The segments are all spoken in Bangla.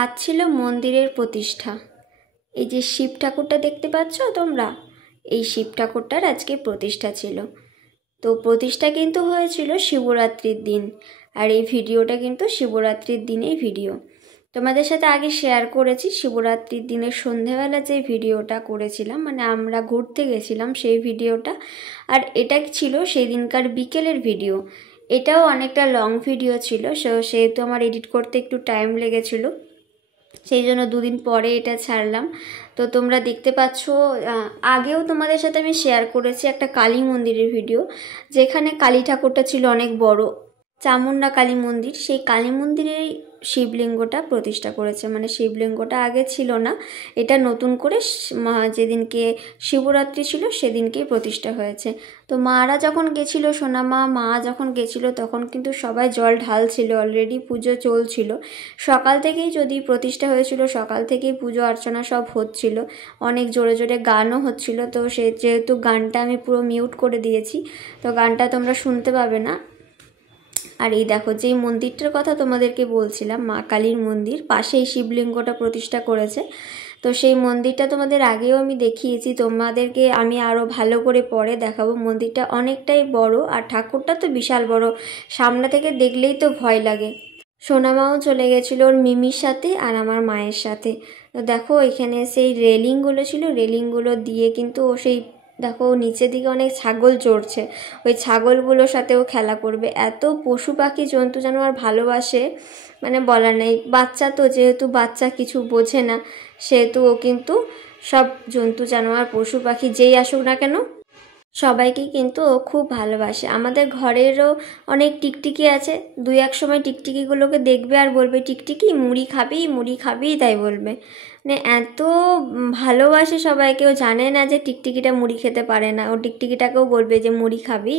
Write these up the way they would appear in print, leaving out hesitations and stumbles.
আজ ছিল মন্দিরের প্রতিষ্ঠা। এই যে শিব ঠাকুরটা দেখতে পাচ্ছ তোমরা, এই শিব ঠাকুরটার আজকে প্রতিষ্ঠা ছিল। তো প্রতিষ্ঠা কিন্তু হয়েছিল শিবরাত্রির দিন, আর এই ভিডিওটা কিন্তু শিবরাত্রির দিনেই ভিডিও। তোমাদের সাথে আগে শেয়ার করেছি শিবরাত্রির দিনের সন্ধেবেলা যে ভিডিওটা করেছিলাম, মানে আমরা ঘুরতে গেছিলাম সেই ভিডিওটা। আর এটা ছিল সেই দিনকার বিকেলের ভিডিও। এটাও অনেকটা লং ভিডিও ছিল, সেহেতু আমার এডিট করতে একটু টাইম লেগেছিল, সেই জন্য দুদিন পরে এটা ছাড়লাম। তো তোমরা দেখতে পাচ্ছ, আগেও তোমাদের সাথে আমি শেয়ার করেছি একটা কালী মন্দিরের ভিডিও, যেখানে কালী ঠাকুরটা ছিল অনেক বড়, চামুন্ডা কালী মন্দির। সেই কালী মন্দিরেই শিবলিঙ্গটা প্রতিষ্ঠা করেছে, মানে শিবলিঙ্গটা আগে ছিল না, এটা নতুন করে যেদিনকে শিবরাত্রি ছিল সেদিনকেই প্রতিষ্ঠা হয়েছে। তো মারা যখন গেছিলো, মা যখন গেছিলো তখন কিন্তু সবাই জল ঢালছিল, অলরেডি পুজো চলছিল। সকাল থেকেই যদি প্রতিষ্ঠা হয়েছিল, সকাল থেকেই পুজো অর্চনা সব হচ্ছিল, অনেক জোরে জোরে গানও হচ্ছিল। তো যেহেতু গানটা আমি পুরো মিউট করে দিয়েছি, তো গানটা তোমরা শুনতে পাবে না। আর এই দেখো, যেই মন্দিরটার কথা তোমাদেরকে বলছিলাম, মা কালীর মন্দির, পাশেই শিবলিঙ্গটা প্রতিষ্ঠা করেছে। তো সেই মন্দিরটা তোমাদের আগেও আমি দেখিয়েছি, তোমাদেরকে আমি আরও ভালো করে পরে দেখাবো। মন্দিরটা অনেকটাই বড়, আর ঠাকুরটা তো বিশাল বড়, সামনে থেকে দেখলেই তো ভয় লাগে। সোনামাও চলে গেছিলো ওর মিমির সাথে আর আমার মায়ের সাথে। তো দেখো এখানে সেই রেলিংগুলো ছিল, রেলিংগুলো দিয়ে কিন্তু ও সেই দেখো নিচের দিকে অনেক ছাগল চড়ছে, ওই ছাগলগুলোর সাথেও খেলা করবে। এত পশু পাখি জন্তু জানোয়ার ভালোবাসে, মানে বলার নেই। বাচ্চা তো, যেহেতু বাচ্চা কিছু বোঝে না, সেহেতু ও কিন্তু সব জন্তু জানোয়ার পশু পাখি যেই আসুক না কেন সবাইকে কিন্তু ও খুব ভালোবাসে। আমাদের ঘরেরও অনেক টিকটিকি আছে, দুই এক সময় টিকটিকিগুলোকে দেখবে আর বলবে, টিকটিকি মুড়ি খাবি, মুড়ি খাবি, তাই বলবে। মানে এত ভালোবাসে সবাইকে। ও জানে না যে টিকটিকিটা মুড়ি খেতে পারে না, ও টিকটিকিটাকেও বলবে যে মুড়ি খাবি।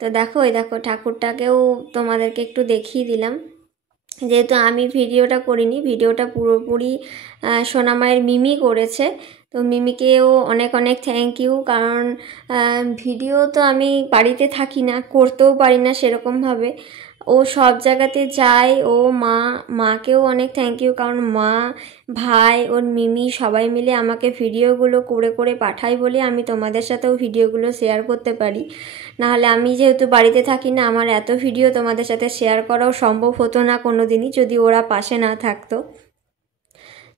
তো দেখো, এই দেখো ঠাকুরটাকেও তোমাদেরকে একটু দেখিয়ে দিলাম। যেহেতু আমি ভিডিওটা করিনি, ভিডিওটা পুরোপুরি সোনামায়ের মিমি করেছে। তো মিমিকেও অনেক অনেক থ্যাংক ইউ, কারণ ভিডিও তো আমি বাড়িতে থাকি না, করতেও পারি না সেরকমভাবে। ও সব জায়গাতে যায়। ও মাকেও অনেক থ্যাংক ইউ, কারণ মা, ভাই, ওর মিমি সবাই মিলে আমাকে ভিডিওগুলো করে করে পাঠায় বলে আমি তোমাদের সাথেও ভিডিওগুলো শেয়ার করতে পারি। নাহলে আমি যেহেতু বাড়িতে থাকি না, আমার এত ভিডিও তোমাদের সাথে শেয়ার করাও সম্ভব হতো না কোনো দিনই, যদি ওরা পাশে না থাকতো।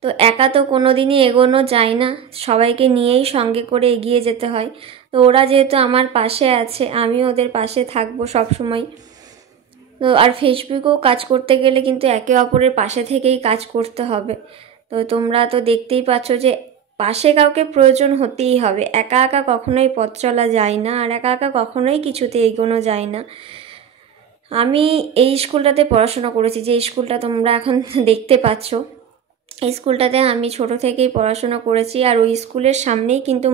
তো একা তো কোনো দিনই এগোনো যায় না, সবাইকে নিয়েই সঙ্গে করে এগিয়ে যেতে হয়। তো ওরা যেহেতু আমার পাশে আছে, আমিও ওদের পাশে থাকবো সব সময়। তো আর ফেসবুকেও কাজ করতে গেলে কিন্তু একে অপরের পাশে থেকেই কাজ করতে হবে। তো তোমরা তো দেখতেই পাচ্ছ যে পাশে কাউকে প্রয়োজন হতেই হবে, একা একা কখনোই পথ চলা যায় না, আর একা একা কখনোই কিছুতে এগোনো যায় না। আমি এই স্কুলটাতে পড়াশোনা করেছি, যে স্কুলটা তোমরা এখন দেখতে পাচ্ছ, এই স্কুলটাতে আমি ছোট থেকেই পড়াশোনা করেছি। আর ওই স্কুলের সামনেই কিন্তু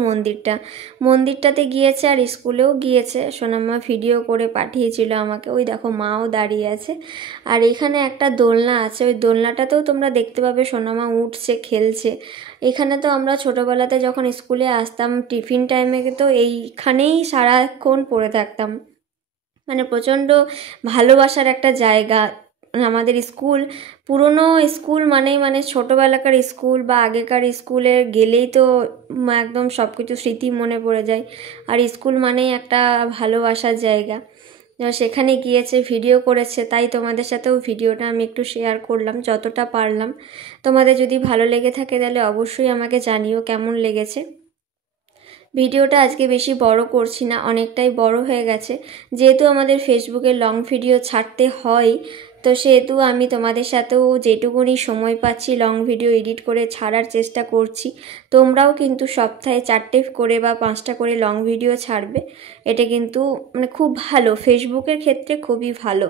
মন্দিরটাতে গিয়েছে, আর স্কুলেও গিয়েছে। সোনামা ভিডিও করে পাঠিয়েছিল আমাকে। ওই দেখো মাও দাঁড়িয়ে আছে, আর এখানে একটা দোলনা আছে, ওই দোলনাটাতেও তোমরা দেখতে পাবে সোনামা উঠছে, খেলছে। এখানে তো আমরা ছোটোবেলাতে যখন স্কুলে আসতাম টিফিন টাইমে, তো এইখানেই সারাক্ষণ পড়ে থাকতাম। মানে প্রচণ্ড ভালোবাসার একটা জায়গা আমাদের স্কুল। পুরনো স্কুল মানে ছোটোবেলাকার স্কুল বা আগেকার স্কুলে গেলেই তো একদম সব কিছু স্মৃতি মনে পড়ে যায়। আর স্কুল মানেই একটা ভালোবাসার জায়গা। সেখানে গিয়েছে, ভিডিও করেছে, তাই তোমাদের সাথেও ভিডিওটা আমি একটু শেয়ার করলাম যতটা পারলাম। তোমাদের যদি ভালো লেগে থাকে তাহলে অবশ্যই আমাকে জানিও কেমন লেগেছে। ভিডিওটা আজকে বেশি বড় করছি না, অনেকটাই বড় হয়ে গেছে। যেহেতু আমাদের ফেসবুকে লং ভিডিও ছাড়তে হয়, তো সেহেতু আমি তোমাদের সাথেও যেটুকুনি সময় পাচ্ছি লং ভিডিও এডিট করে ছাড়ার চেষ্টা করছি। তোমরাও কিন্তু সপ্তাহে 4টে করে বা 5টা করে লং ভিডিও ছাড়বে। এটা কিন্তু মানে খুব ভালো, ফেসবুকের ক্ষেত্রে খুবই ভালো।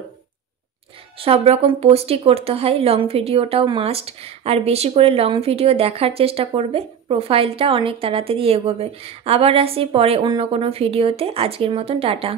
সব রকম পোস্টই করতে হয়, লং ভিডিওটাও মাস্ট। আর বেশি করে লং ভিডিও দেখার চেষ্টা করবে, প্রোফাইলটা অনেক তাড়াতাড়ি এগোবে। আবার আসি পরে অন্য কোনো ভিডিওতে। আজকের মতন টাটা।